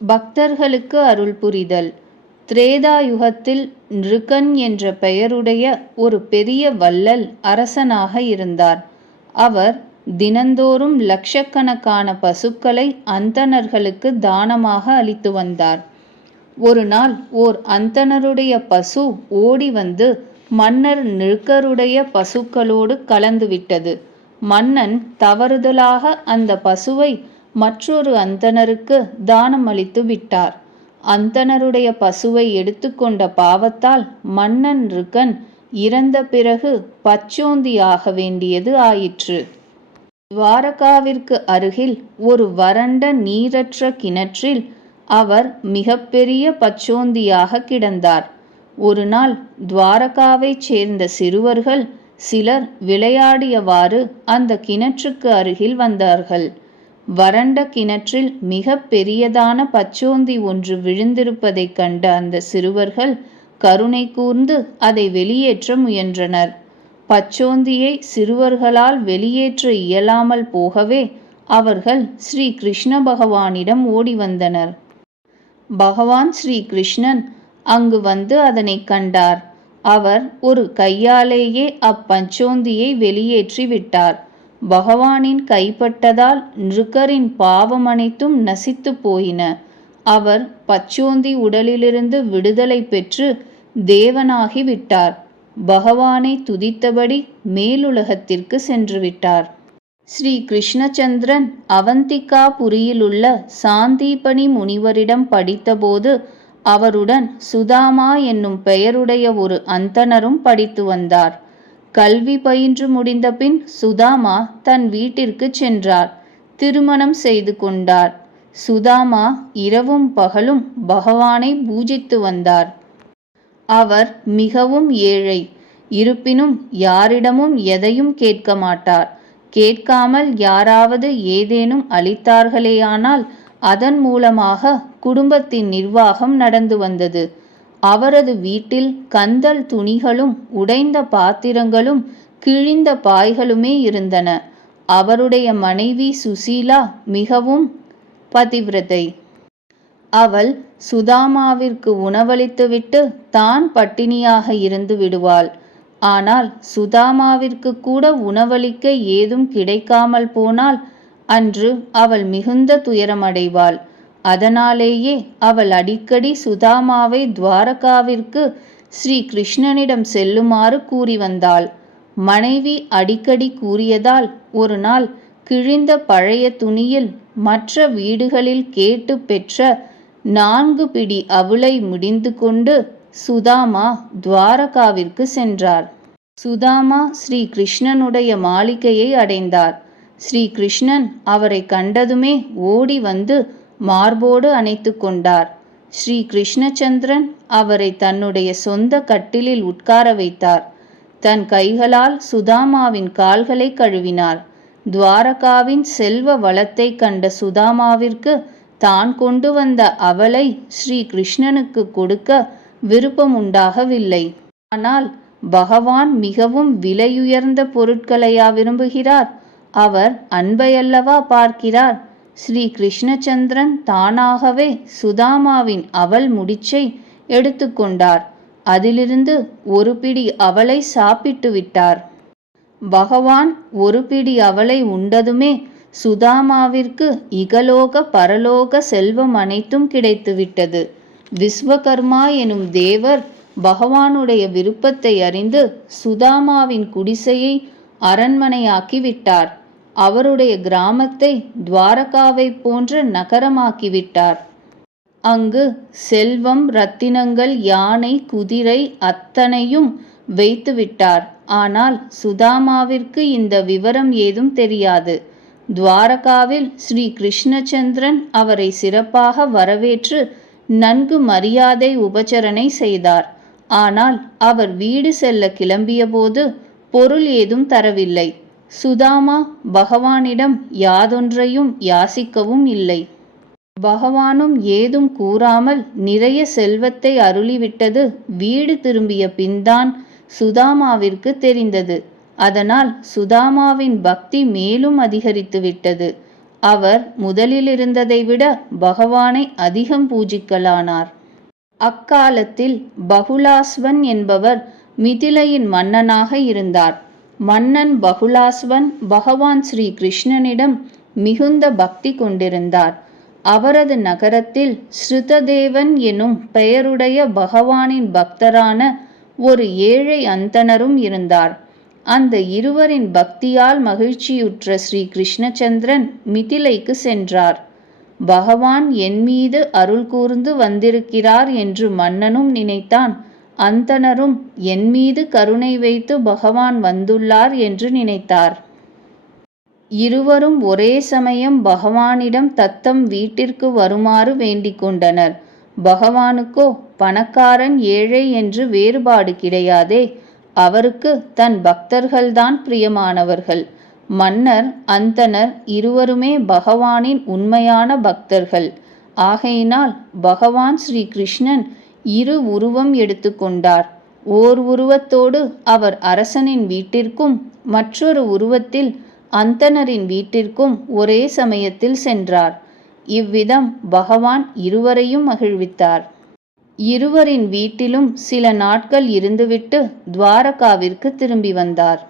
பக்தர்களுக்கு அருள் புரிதல். திரேதா யுகத்தில் நிருகன் என்ற பெயருடைய ஒரு பெரிய வள்ளல் அரசனாக இருந்தார். அவர் தினந்தோறும் லட்சக்கணக்கான பசுக்களை அந்தணர்களுக்கு தானமாக அளித்து வந்தார். ஒரு நாள் ஓர் அந்தணருடைய பசு ஓடி வந்து மன்னர் நிருகருடைய பசுக்களோடு கலந்துவிட்டது. மன்னன் தவறுதலாக அந்த பசுவை மற்றொரு அந்தணருக்கு தானம் அளித்து விட்டார். அந்தணருடைய பசுவை எடுத்துக்கொண்ட பாவத்தால் மன்னன் நிருகன் இறந்த பிறகு பச்சோந்தியாக வேண்டியது ஆயிற்று. துவாரகாவிற்கு அருகில் ஒரு வறண்ட நீரற்ற கிணற்றில் அவர் மிகப்பெரிய பச்சோந்தியாக கிடந்தார். ஒரு நாள் துவாரகாவைச் சேர்ந்த சிறுவர்கள் சிலர் விளையாடியவாறு அந்த கிணற்றுக்கு அருகில் வந்தார்கள். வறண்ட கிணற்றில் மிக பெரியதான பச்சோந்தி ஒன்று விழுந்திருப்பதைக் கண்ட அந்த சிறுவர்கள் கருணை கூர்ந்து அதை வெளியேற்ற முயன்றனர். பச்சோந்தியை சிறுவர்களால் வெளியேற்ற இயலாமல் போகவே அவர்கள் ஸ்ரீ கிருஷ்ண பகவானிடம் ஓடி வந்தனர். பகவான் ஸ்ரீ கிருஷ்ணன் அங்கு வந்து அதனை கண்டார். அவர் ஒரு கையாலேயே அப்பச்சோந்தியை வெளியேற்றி விட்டார். பகவானின் கைப்பட்டதால் நிருகரின் பாவம் அனைத்தும் நசித்து போயின. அவர் பச்சோந்தி உடலிலிருந்து விடுதலை பெற்று தேவனாகி விட்டார். பகவானை துதித்தபடி மேலுலகத்திற்கு சென்று விட்டார். ஸ்ரீ கிருஷ்ணச்சந்திரன் அவந்திகாபுரியிலுள்ள சாந்தீபனி முனிவரிடம் படித்தபோது அவருடன் சுதாமா என்னும் பெயருடைய ஒரு அந்தணரும் படித்து வந்தார். கல்வி பயின்று முடிந்த பின் சுதாமா தன் வீட்டிற்கு சென்றார். திருமணம் செய்து கொண்டார். சுதாமா இரவும் பகலும் பகவானை பூஜித்து வந்தார். அவர் மிகவும் ஏழை. இருப்பினும் யாரிடமும் எதையும் கேட்க மாட்டார். கேட்காமல் யாராவது ஏதேனும் அளித்தார்களேயானால் அதன் மூலமாக குடும்பத்தின் நிர்வாகம் நடந்து வந்தது. அவரது வீட்டில் கந்தல் துணிகளும் உடைந்த பாத்திரங்களும் கிழிந்த பாய்களுமே இருந்தன. அவருடைய மனைவி சுசீலா மிகவும் பதிவிரதை. அவள் சுதாமாவிற்கு உணவளித்துவிட்டு தான் பட்டினியாக இருந்து விடுவாள். ஆனால் சுதாமாவிற்கு கூட உணவளிக்க ஏதும் கிடைக்காமல் போனால் அன்று அவள் மிகுந்த துயரமடைவாள். அதனாலேயே அவள் அடிக்கடி சுதாமாவை துவாரகாவிற்கு ஸ்ரீ கிருஷ்ணனிடம் செல்லுமாறு கூறி வந்தாள். மனைவி அடிக்கடி கூறியதால் ஒரு நாள் கிழிந்த பழைய துணியில் மற்ற வீடுகளில் கேட்டு பெற்ற 4 பிடி அவலை முடிந்து கொண்டு சுதாமா துவாரகாவிற்கு சென்றார். சுதாமா ஸ்ரீ கிருஷ்ணனுடைய மாளிகையை அடைந்தார். ஸ்ரீ கிருஷ்ணன் அவரை கண்டதுமே ஓடி வந்து மார்போடு அணைத்து கொண்டார். ஸ்ரீ கிருஷ்ணச்சந்திரன் அவரை தன்னுடைய சொந்த கட்டிலில் உட்கார வைத்தார். தன் கைகளால் சுதாமாவின் கால்களை கழுவினார். துவாரகாவின் செல்வ வளத்தை கண்ட சுதாமாவிற்கு தான் கொண்டு வந்த அவலை ஸ்ரீ கிருஷ்ணனுக்கு கொடுக்க விருப்பம் உண்டாகவில்லை. ஆனால் பகவான் மிகவும் விலையுயர்ந்த பொருட்களையா விரும்புகிறார்? அவர் அன்பையல்லவா பார்க்கிறார். ஸ்ரீ கிருஷ்ணச்சந்திரன் தானாகவே சுதாமாவின் அவல் முடிச்சை எடுத்துக்கொண்டார். அதிலிருந்து ஒரு பிடி அவலை சாப்பிட்டு விட்டார். பகவான் ஒரு பிடி அவலை உண்டதுமே சுதாமாவிற்கு இகலோக பரலோக செல்வம் அனைத்தும் கிடைத்துவிட்டது. விஸ்வகர்மா எனும் தேவர் பகவானுடைய விருப்பத்தை அறிந்து சுதாமாவின் குடிசையை அரண்மனையாக்கி விட்டார். அவருடைய கிராமத்தை துவாரகாவை போன்ற நகரமாக்கிவிட்டார். அங்கு செல்வம், ரத்தினங்கள், யானை, குதிரை அத்தனையும் வைத்து விட்டார். ஆனால் சுதாமாவிற்கு இந்த விவரம் ஏதும் தெரியாது. துவாரகாவில் ஸ்ரீ கிருஷ்ணச்சந்திரன் அவரை சிறப்பாக வரவேற்று நன்கு மரியாதை உபசரணை செய்தார். ஆனால் அவர் வீடு செல்ல கிளம்பியபோது பொருள் ஏதும் தரவில்லை. சுதாமா பகவானிடம் யாதொன்றையும் யாசிக்கவும் இல்லை. பகவானும் ஏதும் கூறாமல் நிறைய செல்வத்தை அருளிவிட்டது வீடு திரும்பிய பின்தான் சுதாமாவிற்கு தெரிந்தது. அதனால் சுதாமாவின் பக்தி மேலும் அதிகரித்து விட்டது. அவர் முதலில் இருந்ததை விட பகவானை அதிகம் பூஜிக்கலானார். அக்காலத்தில் பகுலாஸ்வன் என்பவர் மிதிலையின் மன்னனாக இருந்தார். மன்னன் பகுலாஸ்வன் பகவான் ஸ்ரீ கிருஷ்ணனிடம் மிகுந்த பக்தி கொண்டிருந்தார். அவரது நகரத்தில் ஸ்ருததேவன் எனும் பெயருடைய பகவானின் பக்தரான ஒரு ஏழை அந்தணரும் இருந்தார். அந்த இருவரின் பக்தியால் மகிழ்ச்சியுற்ற ஸ்ரீ கிருஷ்ணச்சந்திரன் மிதிலைக்கு சென்றார். பகவான் என் மீது அருள் கூர்ந்து வந்திருக்கிறார் என்று மன்னனும் நினைத்தான். அந்தணரும் என் மீது கருணை வைத்து பகவான் வந்துள்ளார் என்று நினைத்தார். இருவரும் ஒரே சமயம் பகவானிடம் தத்தம் வீட்டிற்கு வருமாறு வேண்டிக் கொண்டனர். பகவானுக்கோ பணக்காரன் ஏழை என்று வேறுபாடு கிடையாதே. அவருக்கு தன் பக்தர்கள்தான் பிரியமானவர்கள். மன்னர் அந்தணர் இருவருமே பகவானின் உண்மையான பக்தர்கள். ஆகையினால் பகவான் ஸ்ரீ கிருஷ்ணன் இரு உருவம் எடுத்துக்கொண்டார். ஓர் உருவத்தோடு அவர் அரசனின் வீட்டிற்கும் மற்றொரு உருவத்தில் அந்தணரின் வீட்டிற்கும் ஒரே சமயத்தில் சென்றார். இவ்விதம் பகவான் இருவரையும் மகிழ்வித்தார். இருவரின் வீட்டிலும் சில நாட்கள் இருந்துவிட்டு துவாரகாவிற்கு திரும்பி வந்தார்.